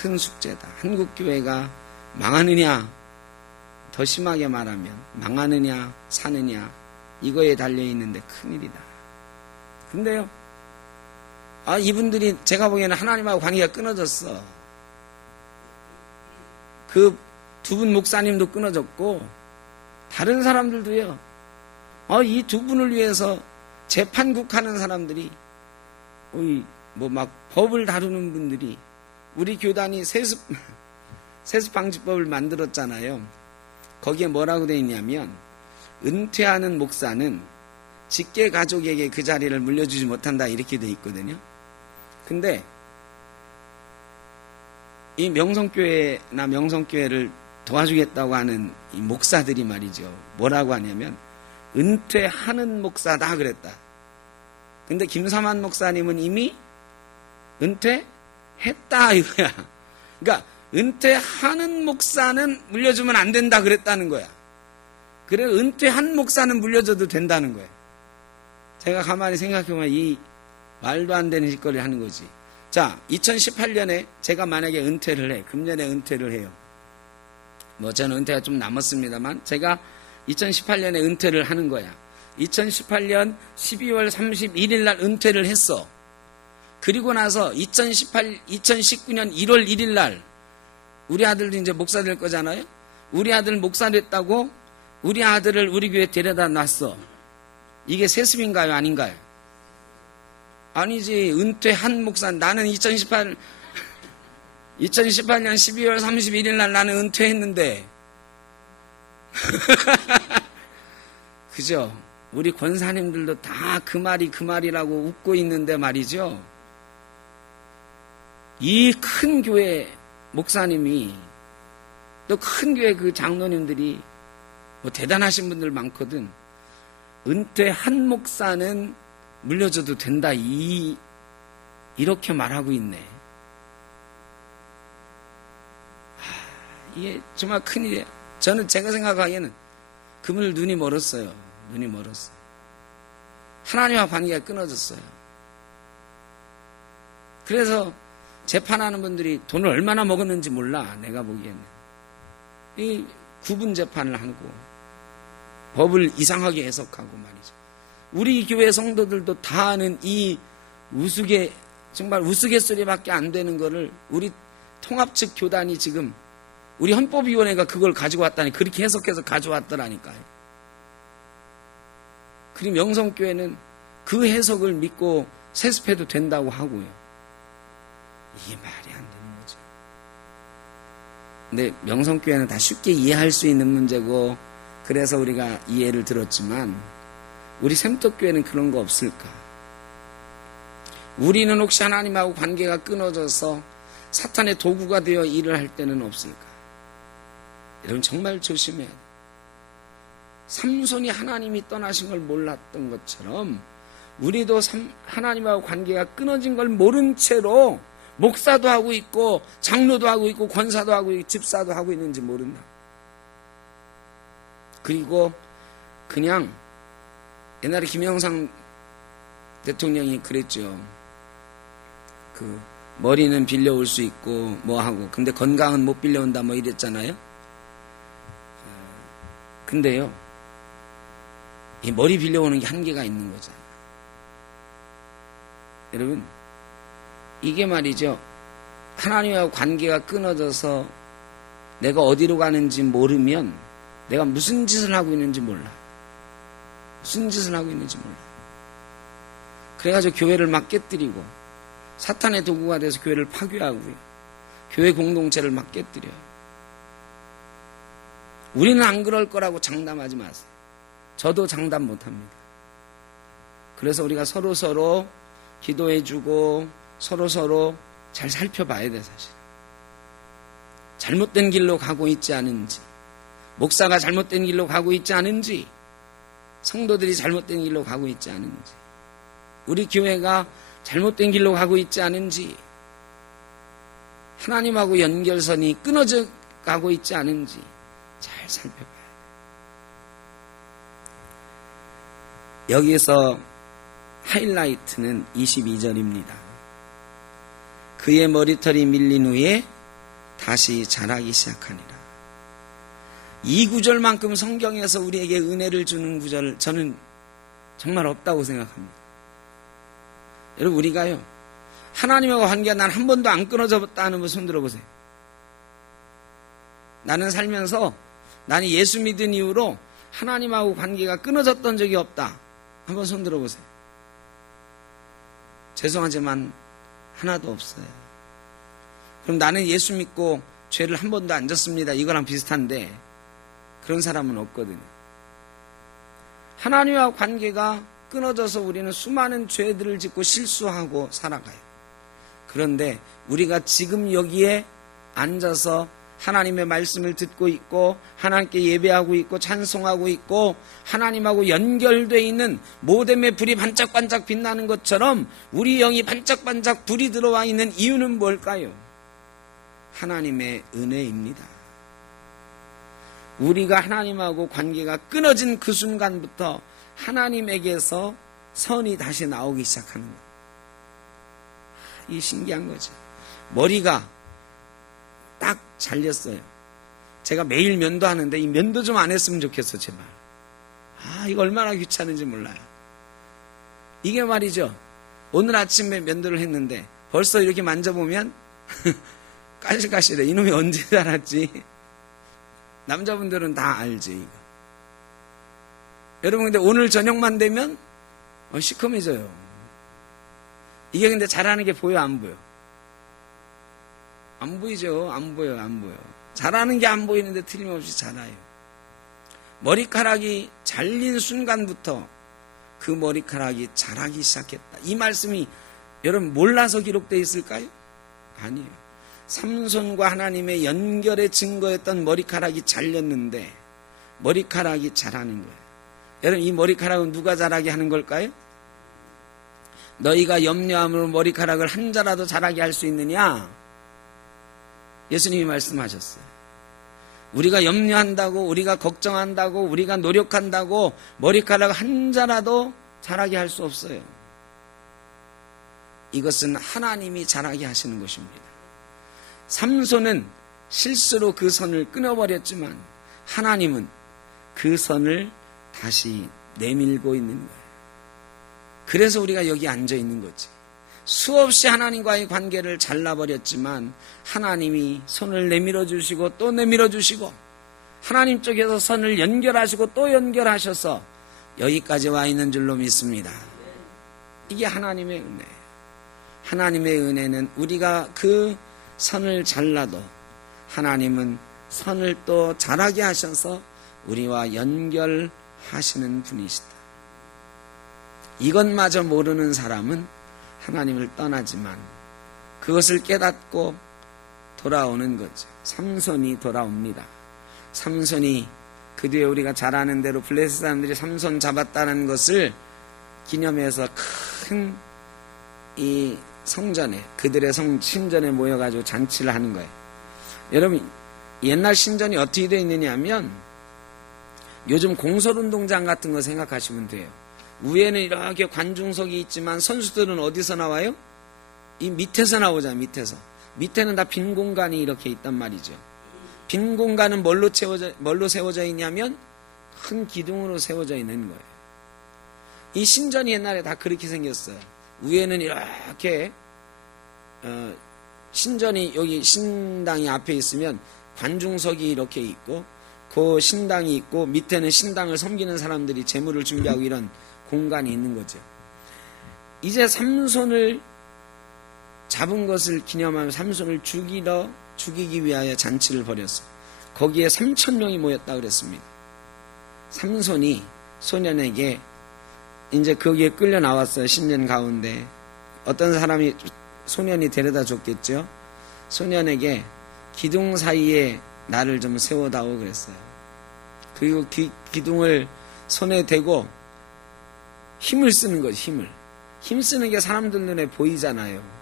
큰 숙제다. 한국교회가 망하느냐, 더 심하게 말하면 망하느냐 사느냐 이거에 달려있는데 큰일이다. 근데요, 이분들이 제가 보기에는 하나님하고 관계가 끊어졌어. 그 두 분 목사님도 끊어졌고 다른 사람들도요. 이 두 분을 위해서 재판국하는 사람들이, 뭐 막 법을 다루는 분들이, 우리 교단이 세습방지법을 만들었잖아요. 거기에 뭐라고 되어 있냐면 은퇴하는 목사는 직계 가족에게 그 자리를 물려주지 못한다 이렇게 되어 있거든요. 근데 이 명성교회나 명성교회를 도와주겠다고 하는 이 목사들이 말이죠. 뭐라고 하냐면 은퇴하는 목사다 그랬다. 근데 김삼환 목사님은 이미 은퇴했다 이거야. 그러니까 은퇴하는 목사는 물려주면 안 된다 그랬다는 거야. 그래 은퇴한 목사는 물려줘도 된다는 거야. 제가 가만히 생각해보면 이 말도 안 되는 짓거리를 하는 거지. 자, 2018년에 제가 만약에 은퇴를 해, 금년에 은퇴를 해요. 뭐 저는 은퇴가 좀 남았습니다만 제가 2018년에 은퇴를 하는 거야. 2018년 12월 31일 날 은퇴를 했어. 그리고 나서 2019년 1월 1일 날 우리 아들도 이제 목사 될 거잖아요. 우리 아들 목사 됐다고 우리 아들을 우리 교회에 데려다 놨어. 이게 세습인가요? 아닌가요? 아니지. 은퇴한 목사. 나는 2018년 12월 31일 날 나는 은퇴했는데 그죠? 우리 권사님들도 다 그 말이 그 말이라고 웃고 있는데 말이죠. 이 큰 교회 목사님이 또 큰 교회 그 장로님들이 뭐 대단하신 분들 많거든. 은퇴한 목사는 물려줘도 된다 이렇게 말하고 있네. 이게 정말 큰일이에요. 저는 제가 생각하기에는 그분들 눈이 멀었어요. 눈이 멀었어요. 하나님과 관계가 끊어졌어요. 그래서 재판하는 분들이 돈을 얼마나 먹었는지 몰라. 내가 보기에는 이 구분 재판을 하고 법을 이상하게 해석하고 말이죠. 우리 교회 성도들도 다 아는 이 정말 우스갯소리밖에 안 되는 거를 우리 통합 측 교단이 지금 우리 헌법위원회가 그걸 가지고 왔다니 그렇게 해석해서 가져왔더라니까요. 그리고 명성교회는 그 해석을 믿고 세습해도 된다고 하고요. 이게 말이 안 되는 거죠. 근데 명성교회는 다 쉽게 이해할 수 있는 문제고 그래서 우리가 이해를 들었지만 우리 샘떡교회는 그런 거 없을까? 우리는 혹시 하나님하고 관계가 끊어져서 사탄의 도구가 되어 일을 할 때는 없을까? 여러분 정말 조심해야 돼요. 삼손이 하나님이 떠나신 걸 몰랐던 것처럼 우리도 하나님하고 관계가 끊어진 걸 모른 채로 목사도 하고 있고 장로도 하고 있고 권사도 하고 있고 집사도 하고 있는지 모른다. 그리고 그냥 옛날에 김영삼 대통령이 그랬죠. 그 머리는 빌려올 수 있고 뭐 하고 근데 건강은 못 빌려온다 뭐 이랬잖아요. 근데요, 이 머리 빌려오는 게 한계가 있는 거잖아요. 여러분, 이게 말이죠. 하나님과 관계가 끊어져서 내가 어디로 가는지 모르면 내가 무슨 짓을 하고 있는지 몰라. 무슨 짓을 하고 있는지 몰라. 그래가지고 교회를 막 깨뜨리고 사탄의 도구가 돼서 교회를 파괴하고요. 교회 공동체를 막 깨뜨려요. 우리는 안 그럴 거라고 장담하지 마세요. 저도 장담 못합니다. 그래서 우리가 서로 기도해주고 서로 잘 살펴봐야 돼. 사실 잘못된 길로 가고 있지 않은지, 목사가 잘못된 길로 가고 있지 않은지, 성도들이 잘못된 길로 가고 있지 않은지, 우리 교회가 잘못된 길로 가고 있지 않은지, 하나님하고 연결선이 끊어져 가고 있지 않은지 잘 살펴봐야 돼요. 여기에서 하이라이트는 22절입니다. 그의 머리털이 밀린 후에 다시 자라기 시작하니라. 이 구절만큼 성경에서 우리에게 은혜를 주는 구절 저는 정말 없다고 생각합니다. 여러분, 우리가요, 하나님과 관계가 난 한 번도 안 끊어졌다 하는 분 손 들어보세요. 나는 살면서 나는 예수 믿은 이후로 하나님하고 관계가 끊어졌던 적이 없다. 한번 손 들어보세요. 죄송하지만 하나도 없어요. 그럼 나는 예수 믿고 죄를 한 번도 안 졌습니다. 이거랑 비슷한데 그런 사람은 없거든요. 하나님과 관계가 끊어져서 우리는 수많은 죄들을 짓고 실수하고 살아가요. 그런데 우리가 지금 여기에 앉아서 하나님의 말씀을 듣고 있고 하나님께 예배하고 있고 찬송하고 있고 하나님하고 연결되어 있는 모뎀의 불이 반짝반짝 빛나는 것처럼 우리 영이 반짝반짝 불이 들어와 있는 이유는 뭘까요? 하나님의 은혜입니다. 우리가 하나님하고 관계가 끊어진 그 순간부터 하나님에게서 선이 다시 나오기 시작하는 거예요. 이 신기한 거죠. 머리가 딱 잘렸어요. 제가 매일 면도하는데 이 면도 좀 안 했으면 좋겠어, 제발. 이거 얼마나 귀찮은지 몰라요. 이게 말이죠. 오늘 아침에 면도를 했는데 벌써 이렇게 만져보면 까실까실해. 이놈이 언제 자랐지? 남자분들은 다 알지, 이거. 여러분, 근데 오늘 저녁만 되면 시커매져요. 이게 근데 자라는 게 보여, 안 보여? 안 보이죠. 안 보여. 자라는 게 안 보이는데 틀림없이 자라요. 머리카락이 잘린 순간부터 그 머리카락이 자라기 시작했다. 이 말씀이 여러분 몰라서 기록되어 있을까요? 아니에요. 삼손과 하나님의 연결의 증거였던 머리카락이 잘렸는데 머리카락이 자라는 거예요. 여러분, 이 머리카락은 누가 자라게 하는 걸까요? 너희가 염려함으로 머리카락을 한 자라도 자라게 할 수 있느냐? 예수님이 말씀하셨어요. 우리가 염려한다고, 우리가 걱정한다고, 우리가 노력한다고 머리카락 한 자라도 자라게 할 수 없어요. 이것은 하나님이 자라게 하시는 것입니다. 삼손은 실수로 그 선을 끊어버렸지만 하나님은 그 선을 다시 내밀고 있는 거예요. 그래서 우리가 여기 앉아 있는 거지. 수없이 하나님과의 관계를 잘라버렸지만 하나님이 손을 내밀어 주시고 또 내밀어 주시고 하나님 쪽에서 선을 연결하시고 또 연결하셔서 여기까지 와 있는 줄로 믿습니다. 이게 하나님의 은혜예요. 하나님의 은혜는 우리가 그 선을 잘라도 하나님은 선을 또 자라게 하셔서 우리와 연결하시는 분이시다. 이것마저 모르는 사람은 하나님을 떠나지만 그것을 깨닫고 돌아오는 거죠. 삼손이 돌아옵니다. 삼손이 그 뒤에 우리가 잘 아는 대로 블레셋 사람들이 삼손 잡았다는 것을 기념해서 큰 이 성전에, 그들의 신전에 모여가지고 잔치를 하는 거예요. 여러분, 옛날 신전이 어떻게 되어 있느냐 하면 요즘 공설운동장 같은 거 생각하시면 돼요. 위에는 이렇게 관중석이 있지만 선수들은 어디서 나와요? 이 밑에서 나오잖아요. 밑에는 다 빈 공간이 이렇게 있단 말이죠. 빈 공간은 뭘로 세워져 있냐면 큰 기둥으로 세워져 있는 거예요. 이 신전이 옛날에 다 그렇게 생겼어요. 위에는 이렇게 신전이 여기 신당이 앞에 있으면 관중석이 이렇게 있고 그 신당이 있고 밑에는 신당을 섬기는 사람들이 제물을 준비하고 이런 공간이 있는 거죠. 이제 삼손을 잡은 것을 기념하며 삼손을 죽이기 위하여 잔치를 벌였어요. 거기에 3,000명이 모였다 그랬습니다. 삼손이 소년에게 이제 거기에 끌려 나왔어요. 신전 가운데 어떤 사람이 소년이 데려다 줬겠죠. 소년에게 기둥 사이에 나를 좀 세워다오 그랬어요. 그리고 기둥을 손에 대고 힘을 쓰는 거지. 힘 쓰는 게 사람들 눈에 보이잖아요.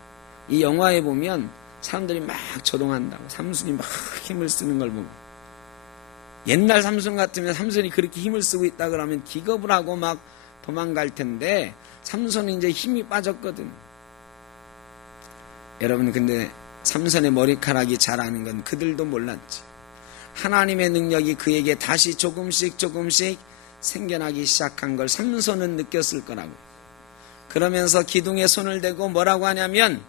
이 영화에 보면 사람들이 막 조롱한다고, 삼손이 막 힘을 쓰는 걸 보고. 옛날 삼손 같으면 삼손이 그렇게 힘을 쓰고 있다 그러면 기겁을 하고 막 도망갈 텐데 삼손이 이제 힘이 빠졌거든. 여러분, 근데 삼손의 머리카락이 자라는 건 그들도 몰랐지. 하나님의 능력이 그에게 다시 조금씩 생겨나기 시작한 걸 삼손은 느꼈을 거라고. 그러면서 기둥에 손을 대고 뭐라고 하냐면,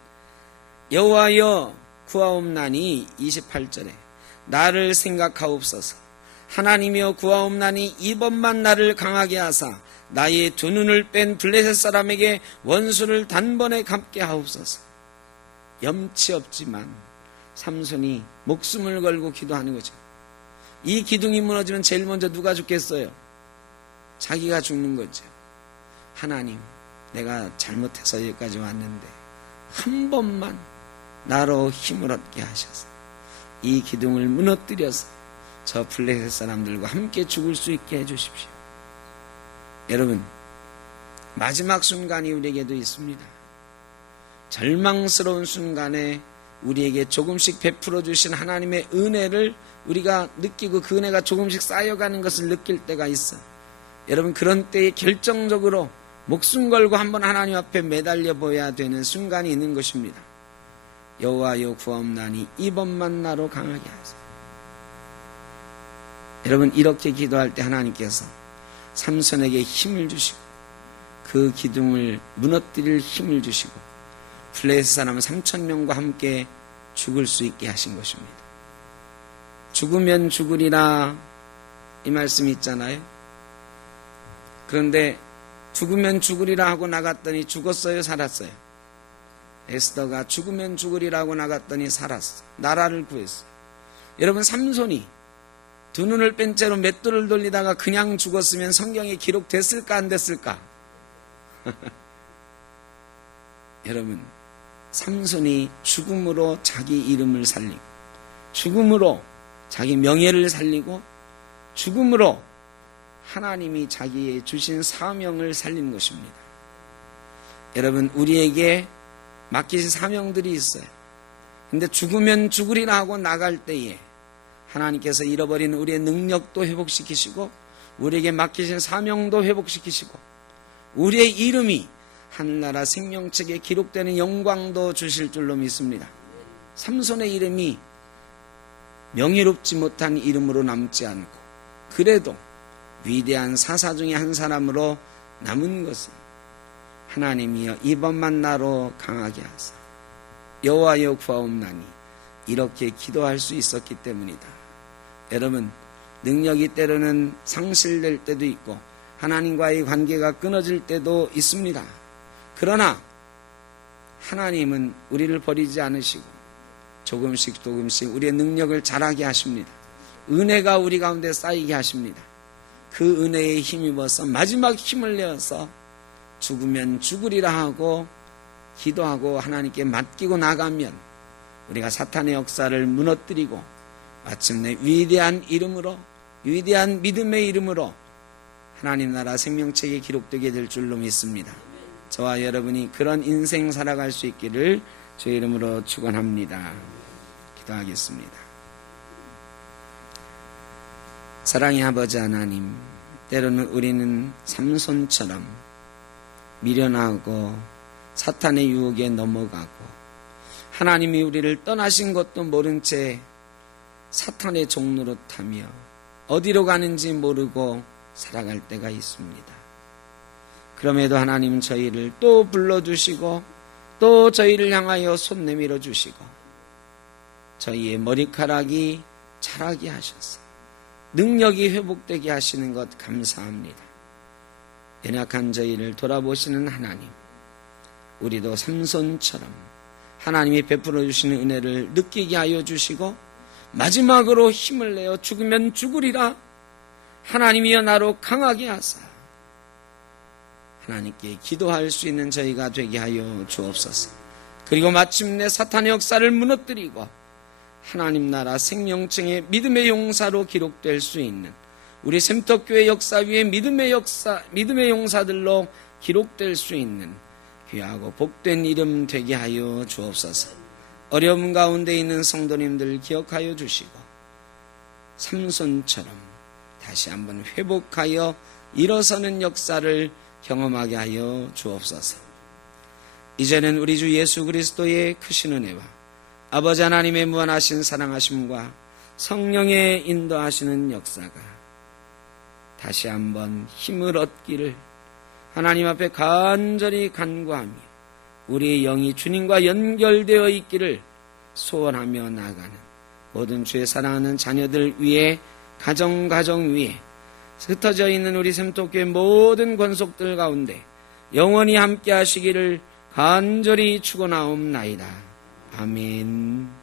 여호와여 구하옵나니 28절에 나를 생각하옵소서. 하나님이여 구하옵나니 이번만 나를 강하게 하사 나의 두 눈을 뺀 블레셋 사람에게 원수를 단번에 갚게 하옵소서. 염치 없지만 삼손이 목숨을 걸고 기도하는 거죠. 이 기둥이 무너지면 제일 먼저 누가 죽겠어요? 자기가 죽는 거죠. 하나님, 내가 잘못해서 여기까지 왔는데 한 번만 나로 힘을 얻게 하셔서 이 기둥을 무너뜨려서 저 블레셋 사람들과 함께 죽을 수 있게 해주십시오. 여러분, 마지막 순간이 우리에게도 있습니다. 절망스러운 순간에 우리에게 조금씩 베풀어 주신 하나님의 은혜를 우리가 느끼고 그 은혜가 조금씩 쌓여가는 것을 느낄 때가 있어. 여러분, 그런 때에 결정적으로 목숨 걸고 한번 하나님 앞에 매달려 보여야 되는 순간이 있는 것입니다. 여호와여 구하옵나니 이번만 나로 강하게 하소서. 여러분, 이렇게 기도할 때 하나님께서 삼손에게 힘을 주시고 그 기둥을 무너뜨릴 힘을 주시고 블레셋 사람 3,000명과 함께 죽을 수 있게 하신 것입니다. 죽으면 죽으리라 이 말씀이 있잖아요. 그런데 죽으면 죽으리라 하고 나갔더니 죽었어요, 살았어요? 에스더가 죽으면 죽으리라고 나갔더니 살았어. 나라를 구했어. 여러분, 삼손이 두 눈을 뺀 채로 맷돌을 돌리다가 그냥 죽었으면 성경에 기록됐을까 안 됐을까? 여러분, 삼손이 죽음으로 자기 이름을 살리고 죽음으로 자기 명예를 살리고 죽음으로 하나님이 자기의 주신 사명을 살린 것입니다. 여러분, 우리에게 맡기신 사명들이 있어요. 근데 죽으면 죽으리라 하고 나갈 때에 하나님께서 잃어버린 우리의 능력도 회복시키시고 우리에게 맡기신 사명도 회복시키시고 우리의 이름이 하늘나라 생명책에 기록되는 영광도 주실 줄로 믿습니다. 삼손의 이름이 명예롭지 못한 이름으로 남지 않고 그래도 위대한 사사 중에 한 사람으로 남은 것은 하나님이여 이번만 나로 강하게 하사 여호와여 구하옵나니 이렇게 기도할 수 있었기 때문이다. 여러분, 능력이 때로는 상실될 때도 있고 하나님과의 관계가 끊어질 때도 있습니다. 그러나 하나님은 우리를 버리지 않으시고 조금씩 우리의 능력을 자라게 하십니다. 은혜가 우리 가운데 쌓이게 하십니다. 그 은혜에 힘입어서 마지막 힘을 내어서 죽으면 죽으리라 하고 기도하고 하나님께 맡기고 나가면 우리가 사탄의 역사를 무너뜨리고 마침내 위대한 이름으로, 위대한 믿음의 이름으로 하나님 나라 생명책에 기록되게 될 줄로 믿습니다. 저와 여러분이 그런 인생 살아갈 수 있기를 주의 이름으로 축원합니다. 기도하겠습니다. 사랑의 아버지 하나님, 때로는 우리는 삼손처럼 미련하고 사탄의 유혹에 넘어가고 하나님이 우리를 떠나신 것도 모른 채 사탄의 종로로 타며 어디로 가는지 모르고 살아갈 때가 있습니다. 그럼에도 하나님은 저희를 또 불러주시고 또 저희를 향하여 손 내밀어 주시고 저희의 머리카락이 자라게 하셔서 능력이 회복되게 하시는 것 감사합니다. 연약한 저희를 돌아보시는 하나님, 우리도 삼손처럼 하나님이 베풀어 주시는 은혜를 느끼게 하여 주시고 마지막으로 힘을 내어 죽으면 죽으리라 하나님이여 나로 강하게 하사 하나님께 기도할 수 있는 저희가 되게 하여 주옵소서. 그리고 마침내 사탄의 역사를 무너뜨리고 하나님 나라 생명층의 믿음의 용사로 기록될 수 있는 우리 샘터교회 역사 위에 믿음의 용사들로 기록될 수 있는 귀하고 복된 이름 되게 하여 주옵소서. 어려움 가운데 있는 성도님들 기억하여 주시고 삼손처럼 다시 한번 회복하여 일어서는 역사를 경험하게 하여 주옵소서. 이제는 우리 주 예수 그리스도의 크신 은혜와 아버지 하나님의 무한하신 사랑하심과 성령의 인도하시는 역사가 다시 한번 힘을 얻기를 하나님 앞에 간절히 간구하며 우리의 영이 주님과 연결되어 있기를 소원하며 나아가는 모든 주의 사랑하는 자녀들 위에 가정 위에 흩어져 있는 우리 샘터교회 모든 권속들 가운데 영원히 함께 하시기를 간절히 축원하옵나이다. 아멘.